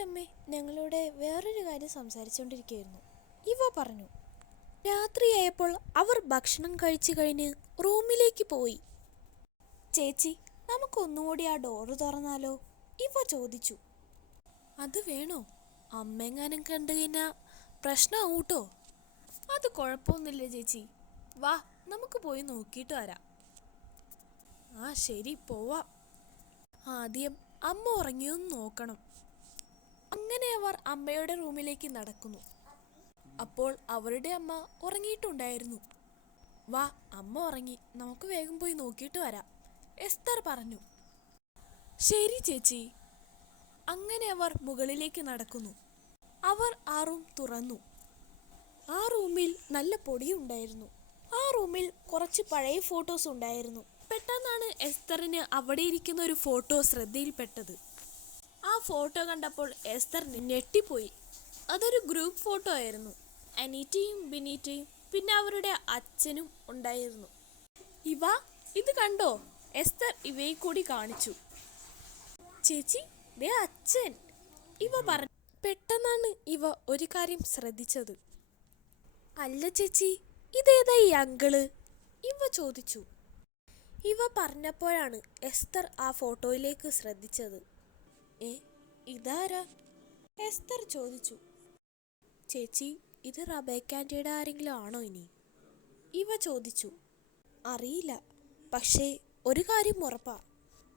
ഒന്നുമില്ലമ്മേ, ഞങ്ങളിവിടെ വേറൊരു കാര്യം സംസാരിച്ചുകൊണ്ടിരിക്കുകയായിരുന്നു, ഇവ പറഞ്ഞു. രാത്രിയായപ്പോൾ അവർ ഭക്ഷണം കഴിച്ചു കഴിഞ്ഞ് റൂമിലേക്ക് പോയി. ചേച്ചി, നമുക്കൊന്നുകൂടി ആ ഡോറ് തുറന്നാലോ? ഇവ ചോദിച്ചു. അത് വേണോ? അമ്മെങ്ങാനും കണ്ടു കഴിഞ്ഞാൽ പ്രശ്നമാവും കേട്ടോ. അത് കുഴപ്പമൊന്നുമില്ല ചേച്ചി, വാ നമുക്ക് പോയി നോക്കിയിട്ട് വരാം. ആ ശരി, പോവാം. ആദ്യം അമ്മ ഉറങ്ങിയൊന്ന് നോക്കണം. അങ്ങനെ അവർ അമ്മയുടെ റൂമിലേക്ക് നടക്കുന്നു. അപ്പോൾ അവരുടെ അമ്മ ഉറങ്ങിയിട്ടുണ്ടായിരുന്നു. വാ, അമ്മ ഉറങ്ങി, നമുക്ക് വേഗം പോയി നോക്കിയിട്ട് വരാം, എസ്തർ പറഞ്ഞു. ശരി ചേച്ചി. അങ്ങനെ അവർ മുകളിലേക്ക് നടക്കുന്നു. അവർ ആ റൂം തുറന്നു. ആ റൂമിൽ നല്ല പൊടിയുണ്ടായിരുന്നു. ആ റൂമിൽ കുറച്ച് പഴയ ഫോട്ടോസ് ഉണ്ടായിരുന്നു. പെട്ടെന്നാണ് എസ്തറിന് അവിടെ ഇരിക്കുന്ന ഒരു ഫോട്ടോ ശ്രദ്ധയിൽപ്പെട്ടത്. ആ ഫോട്ടോ കണ്ടപ്പോൾ എസ്തർ ഞെട്ടിപ്പോയി. അതൊരു ഗ്രൂപ്പ് ഫോട്ടോ ആയിരുന്നു. അനീറ്റയും ബിനീറ്റയും പിന്നെ അവരുടെ അച്ഛനും ഉണ്ടായിരുന്നു. ഇത് കണ്ടോ? എസ്തർ ഇവയെ കൂടി കാണിച്ചു. ചേച്ചി, ദേ അച്ഛൻ, ഇവ പറഞ്ഞു. പെട്ടെന്നാണ് ഇവ ഒരു കാര്യം ശ്രദ്ധിച്ചത്. അല്ല ചേച്ചി, ഇതേതാ ഈ അങ്കിള്? ഇവ ചോദിച്ചു. ഇവ പറഞ്ഞപ്പോഴാണ് എസ്തർ ആ ഫോട്ടോയിലേക്ക് ശ്രദ്ധിച്ചത്. ഇതാരാ? എസ്തർ ചോദിച്ചു. ചേച്ചി, ഇത് റബേക്ക ആന്റിയുടെ ആരെങ്കിലും ആണോ ഇനി? ഇവ ചോദിച്ചു. അറിയില്ല, പക്ഷേ ഒരു കാര്യം ഉറപ്പാ,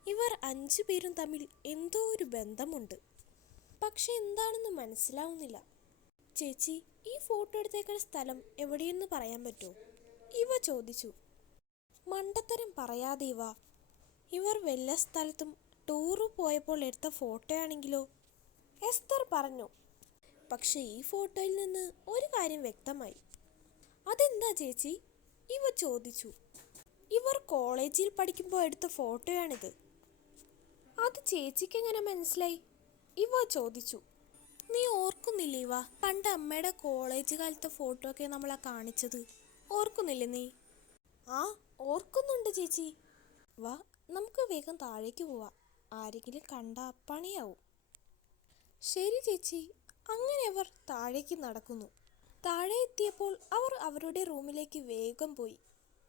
ഇവർ 5 പേരും തമ്മിൽ എന്തോ ഒരു ബന്ധമുണ്ട്. പക്ഷെ എന്താണെന്ന് മനസ്സിലാവുന്നില്ല. ചേച്ചി, ഈ ഫോട്ടോ എടുത്തേക്കുന്ന സ്ഥലം എവിടെയെന്ന് പറയാൻ പറ്റുമോ? ഇവ ചോദിച്ചു. മണ്ടത്തരം പറയാതെ ഇവർ വല്ല സ്ഥലത്തും ടൂറ് പോയപ്പോൾ എടുത്ത ഫോട്ടോയാണെങ്കിലോ? എസ്തർ പറഞ്ഞു. പക്ഷെ ഈ ഫോട്ടോയിൽ നിന്ന് ഒരു കാര്യം വ്യക്തമായി. അതെന്താ ചേച്ചി? ഇവ ചോദിച്ചു. ഇവർ കോളേജിൽ പഠിക്കുമ്പോൾ എടുത്ത ഫോട്ടോയാണിത്. അത് ചേച്ചിക്ക് എങ്ങനെ മനസ്സിലായി? ഇവ ചോദിച്ചു. നീ ഓർക്കുന്നില്ലേ പണ്ട് അമ്മയുടെ കോളേജ് കാലത്തെ ഫോട്ടോ ഒക്കെ നമ്മളാ കാണിച്ചത്? ഓർക്കുന്നില്ലേ നീ? ആ, ഓർക്കുന്നുണ്ട് ചേച്ചി. വാ, നമുക്ക് വേഗം താഴേക്ക് പോവാം, ആരെങ്കിലും കണ്ടാ പണിയാവും. ശരി ചേച്ചി. അങ്ങനെ അവർ താഴേക്ക് നടക്കുന്നു. താഴെ എത്തിയപ്പോൾ അവർ അവരുടെ റൂമിലേക്ക് വേഗം പോയി.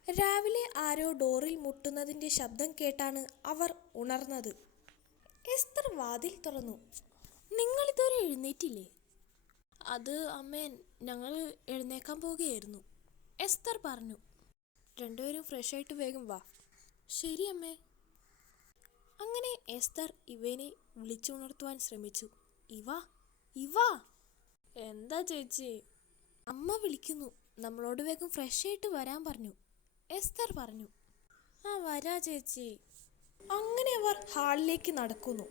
രാവിലെ ആരോ ഡോറിൽ മുട്ടുന്നതിൻ്റെ ശബ്ദം കേട്ടാണ് അവർ ഉണർന്നത്. എസ്തർ വാതിൽ തുറന്നു. നിങ്ങളിതുവരെ എഴുന്നേറ്റില്ലേ? അത് അമ്മേൻ, ഞങ്ങൾ എഴുന്നേക്കാൻ പോവുകയായിരുന്നു, എസ്തർ പറഞ്ഞു. രണ്ടുപേരും ഫ്രഷായിട്ട് വേഗം വാ. ശരി അമ്മേ. അങ്ങനെ എസ്തർ ഇവനെ വിളിച്ചുണർത്തുവാൻ ശ്രമിച്ചു. ഇവ. എന്താ ചേച്ചി? അമ്മ വിളിക്കുന്നു, നമ്മളോട് വേഗം ഫ്രഷായിട്ട് വരാൻ പറഞ്ഞു, എസ്തർ പറഞ്ഞു. ആ വരാ ചേച്ചി. അങ്ങനെ അവർ ഹാളിലേക്ക് നടക്കുന്നു.